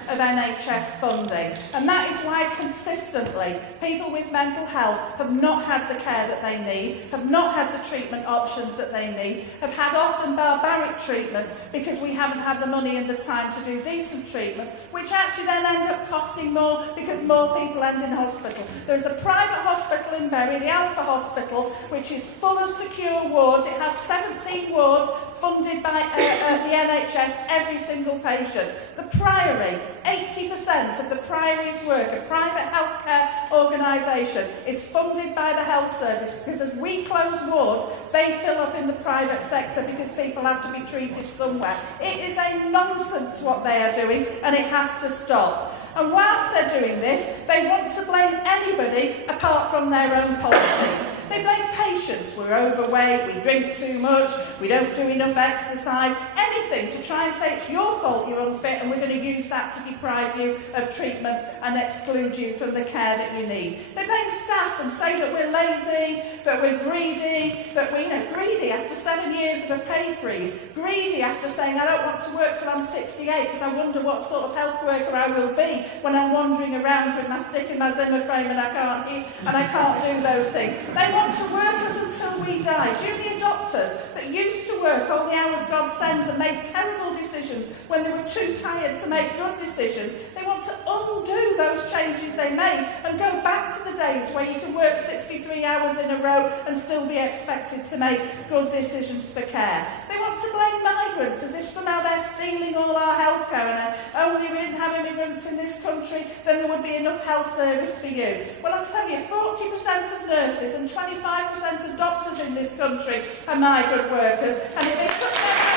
of NHS funding. And that is why consistently people with mental health have not had the care that they need, have not had the treatment options that they need, have had often barbaric treatments because we haven't had the money and the time to do decent treatments, which actually then end up costing more because more people end in hospital. There's a private hospital in Bury, the Alpha Hospital, which is full of secure wards. It has 17 wards funded by the NHS, every single patient. The Priory, 80% of the Priory's work, a private healthcare organisation, is funded by the health service, because as we close wards, they fill up in the private sector because people have to be treated somewhere. It is a nonsense what they are doing, and it has to stop. And whilst they're doing this, they want to blame anybody apart from their own policies. They blame patients. We're overweight, we drink too much, we don't do enough exercise, anything to try and say it's your fault you're unfit, and we're going to use that to deprive you of treatment and exclude you from the care that you need. They blame staff and say that we're lazy, that we're greedy, that we're greedy after 7 years of a pay freeze, greedy after saying I don't want to work till I'm 68 because I wonder what sort of health worker I will be when I'm wandering around with my stick in my Zimmer frame and I can't eat and I can't do those things. They want to work us until we die. Junior doctors that used to work all the hours God sends and made terrible decisions when they were too tired to make good decisions, they want to undo those changes they made and go back to the days where you can work 63 hours in a row and still be expected to make good decisions for care. They want to blame migrants as if somehow they're stealing all our healthcare, and only we didn't have immigrants in this country, then there would be enough health service for you. Well, I'll tell you, 40% of nurses and 25% of doctors in this country are migrant workers, and if they took their...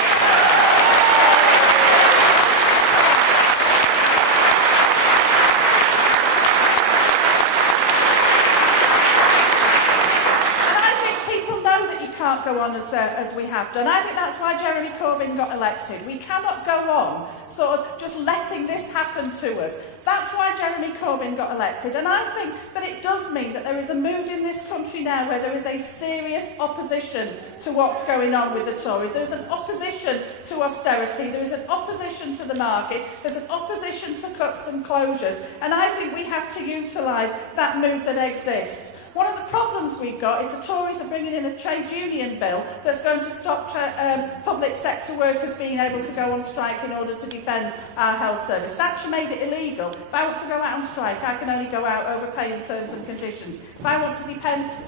can't go on as we have done. I think that's why Jeremy Corbyn got elected. We cannot go on sort of just letting this happen to us. That's why Jeremy Corbyn got elected. And I think that it does mean that there is a mood in this country now where there is a serious opposition to what's going on with the Tories. There is an opposition to austerity. There is an opposition to the market. There's an opposition to cuts and closures. And I think we have to utilise that mood that exists. One of the problems we've got is the Tories are bringing in a trade union bill that's going to stop public sector workers being able to go on strike in order to defend our health service. Thatcher made it illegal. If I want to go out on strike, I can only go out over pay and terms and conditions. If I want to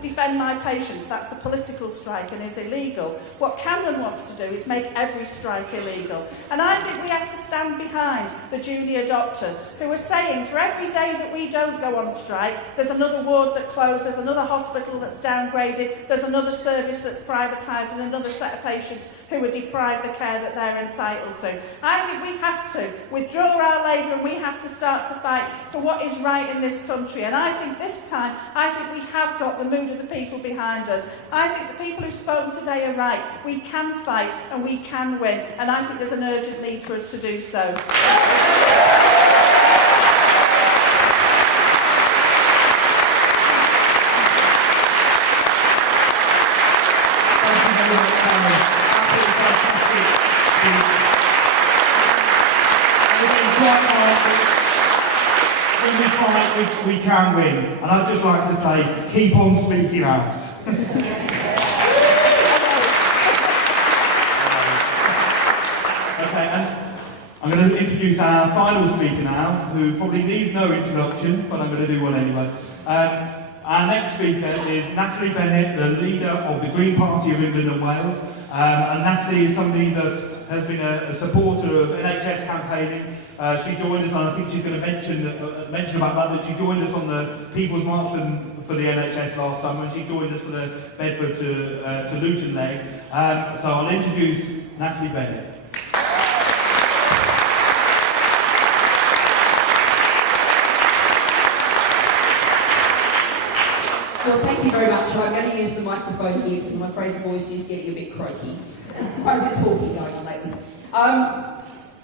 defend my patients, that's the political strike and is illegal. What Cameron wants to do is make every strike illegal. And I think we have to stand behind the junior doctors who are saying for every day that we don't go on strike, there's another ward that closes, another hospital that's downgraded, there's another service that's privatised and another set of patients who are deprived the care that they're entitled to. I think we have to withdraw our labour and we have to start to fight for what is right in this country. And I think this time, I think we have got the mood of the people behind us. I think the people who've spoken today are right. We can fight and we can win. And I think there's an urgent need for us to do so. When we fight, we can win. And I'd just like to say, keep on speaking out. Okay, and I'm going to introduce our final speaker now, who probably needs no introduction, but I'm going to do one anyway. Our next speaker is Natalie Bennett, the leader of the Green Party of England and Wales. And Natalie is somebody that has been a supporter of NHS campaigning. She joined us on, I think she's going to mention about that, that she joined us on the People's March for the NHS last summer, and she joined us for the Bedford to Luton leg. So I'll introduce Natalie Bennett. Well, thank you very much. I'm going to use the microphone here because I'm afraid the voice is getting a bit croaky and quite a bit of talking going on lately.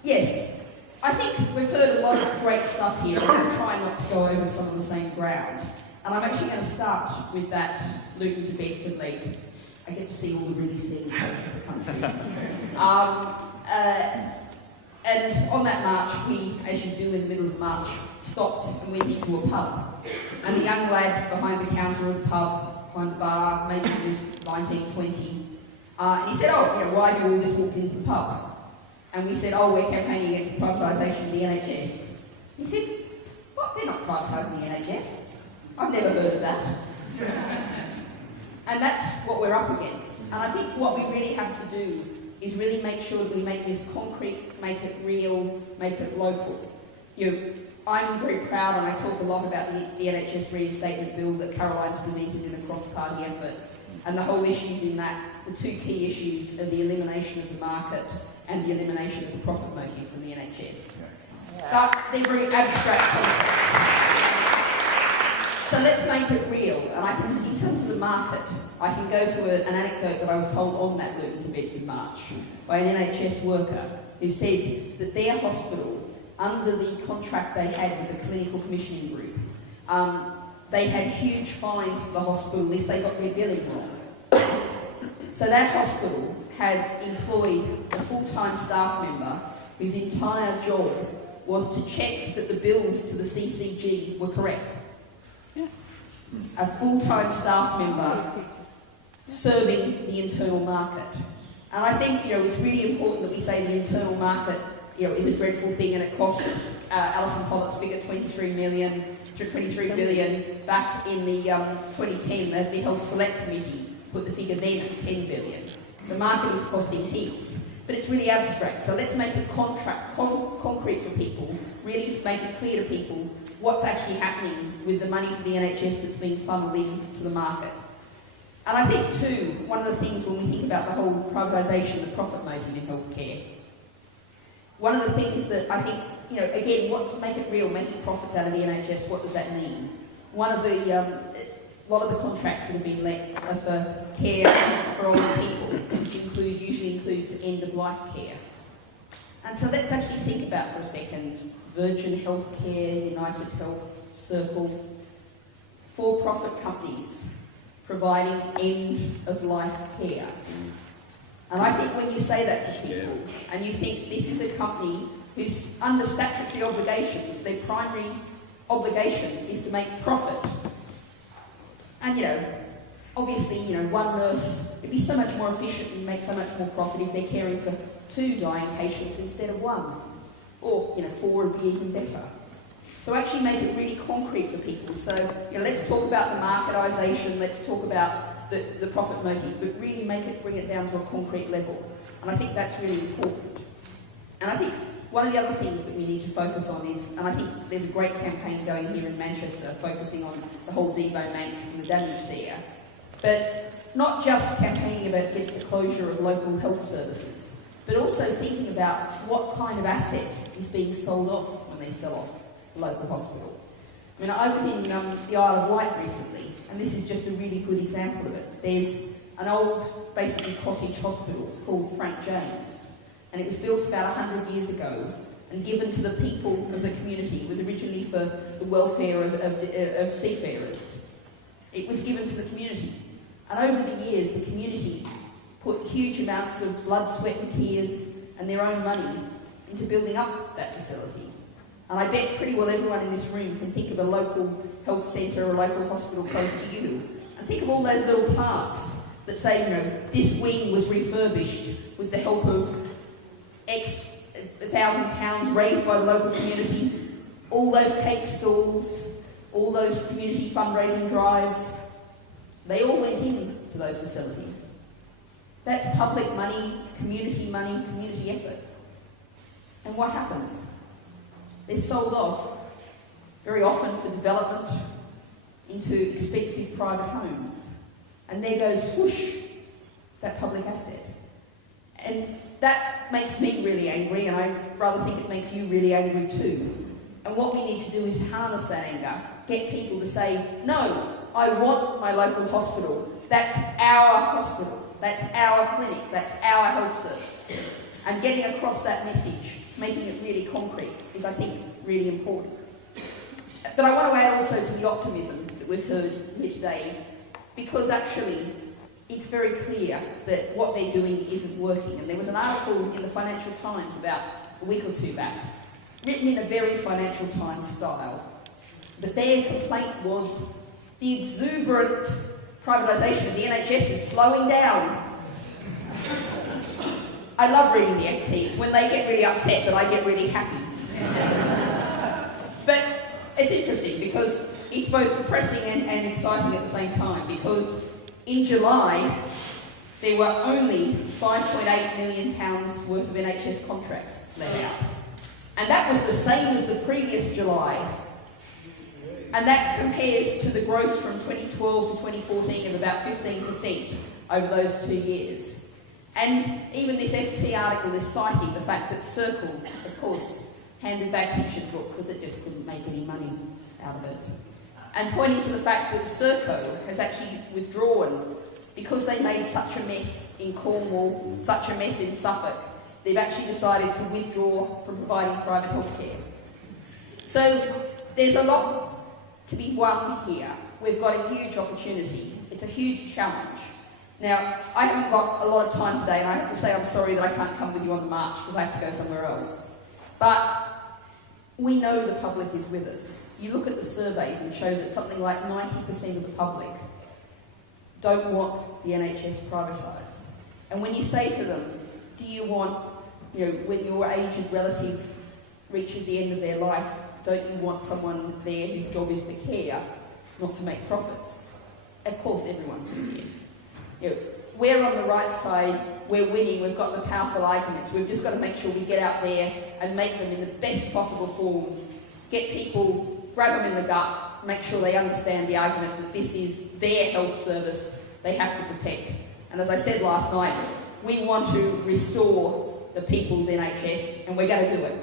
Yes, I think we've heard a lot of great stuff here. I'm going to try not to go over some of the same ground. And I'm actually going to start with that Luton to Bedford leg. I get to see all the really seedy parts of the country. And on that march, we, as you do in the middle of the march, stopped and went into a pub. And the young lad behind the counter of the pub, behind the bar, maybe he was 19, 20, and he said, why have you all just walked into the pub? And we said, we're campaigning against the privatisation of the NHS. He said, what? They're not privatising the NHS. I've never heard of that. And that's what we're up against. And I think what we really have to do is really make sure that we make this concrete, make it real, make it local. I'm very proud, and I talk a lot about the NHS reinstatement bill that Caroline's presented in a cross-party effort, and the whole issues in that. The two key issues are the elimination of the market and the elimination of the profit motive from the NHS. Yeah. But they're very abstract concepts. So let's make it real. And in terms of the market, I can go to an anecdote that I was told on that Luton to Bedford march by an NHS worker who said that their hospital, under the contract they had with the clinical commissioning group, they had huge fines for the hospital if they got their billing wrong. So that hospital had employed a full-time staff member whose entire job was to check that the bills to the CCG were correct. Yeah. A full-time staff member serving the internal market. And I think, it's really important that we say the internal market, is a dreadful thing, and it costs Alison Pollock's figure 23 billion back in the 2010. The Health Select Committee put the figure then at 10 billion. The market is costing heaps, but it's really abstract. So let's make it concrete for people, really make it clear to people what's actually happening with the money for the NHS that's being funneled into the market. And I think too, one of the things when we think about the whole privatisation, the profit motive in healthcare, one of the things that I think, again, what to make it real, making profits out of the NHS, what does that mean? One of the, a lot of the contracts that have been let are for care for older people, which usually includes end-of-life care. And so let's actually think about for a second, Virgin Healthcare, United Health, Circle, for-profit companies providing end-of-life care. And I think when you say that to people, and you think this is a company who's under statutory obligations, their primary obligation is to make profit, And, obviously, one nurse, it'd be so much more efficient and make so much more profit if they're caring for 2 dying patients instead of 1. Or, 4 would be even better. So actually make it really concrete for people. So, let's talk about the marketisation, let's talk about the profit motive, but really bring it down to a concrete level. And I think that's really important. And I think one of the other things that we need to focus on is, and I think there's a great campaign going here in Manchester focusing on the whole Devo Bank and the damage there, but not just campaigning against the closure of local health services, but also thinking about what kind of asset is being sold off when they sell off a local hospital. I mean, I was in the Isle of Wight recently, and this is just a really good example of it. There's an old, basically cottage hospital. It's called Frank James, and it was built about 100 years ago and given to the people of the community. It was originally for the welfare of seafarers. It was given to the community, and over the years, the community put huge amounts of blood, sweat and tears and their own money into building up that facility. And I bet pretty well everyone in this room can think of a local health centre or a local hospital close to you. And think of all those little plaques that say, this wing was refurbished with the help of X £1,000 raised by the local community. All those cake stalls, all those community fundraising drives, they all went into those facilities. That's public money, community effort. And what happens? They're sold off, very often for development, into expensive private homes. And there goes, whoosh, that public asset. And that makes me really angry, and I rather think it makes you really angry too. And what we need to do is harness that anger, get people to say, no, I want my local hospital. That's our hospital. That's our clinic. That's our health service. And getting across that message, making it really concrete, is, I think, really important. But I want to add also to the optimism that we've heard here today, because actually it's very clear that what they're doing isn't working. And there was an article in the Financial Times about a week or two back, written in a very Financial Times style, but their complaint was the exuberant privatisation of the NHS is slowing down. I love reading the FT. It's when they get really upset that I get really happy. But it's interesting because it's both depressing and exciting at the same time, because in July there were only £5.8 million worth of NHS contracts let out. And that was the same as the previous July. And that compares to the growth from 2012 to 2014 of about 15% over those 2 years. And even this FT article is citing the fact that Circle, of course, handed back Fiction Book because it just couldn't make any money out of it. And pointing to the fact that Serco has actually withdrawn because they made such a mess in Cornwall, such a mess in Suffolk. They've actually decided to withdraw from providing private healthcare. So there's a lot to be won here. We've got a huge opportunity. It's a huge challenge. Now, I haven't got a lot of time today, and I have to say I'm sorry that I can't come with you on the march because I have to go somewhere else. But we know the public is with us. You look at the surveys and show that something like 90% of the public don't want the NHS privatised. And when you say to them, do you want, when your aged relative reaches the end of their life, don't you want someone there whose job is to care, not to make profits? Of course everyone says yes. We're on the right side, we're winning, we've got the powerful arguments. We've just got to make sure we get out there and make them in the best possible form. Get people, grab them in the gut, make sure they understand the argument that this is their health service they have to protect. And as I said last night, we want to restore the people's NHS, and we're going to do it.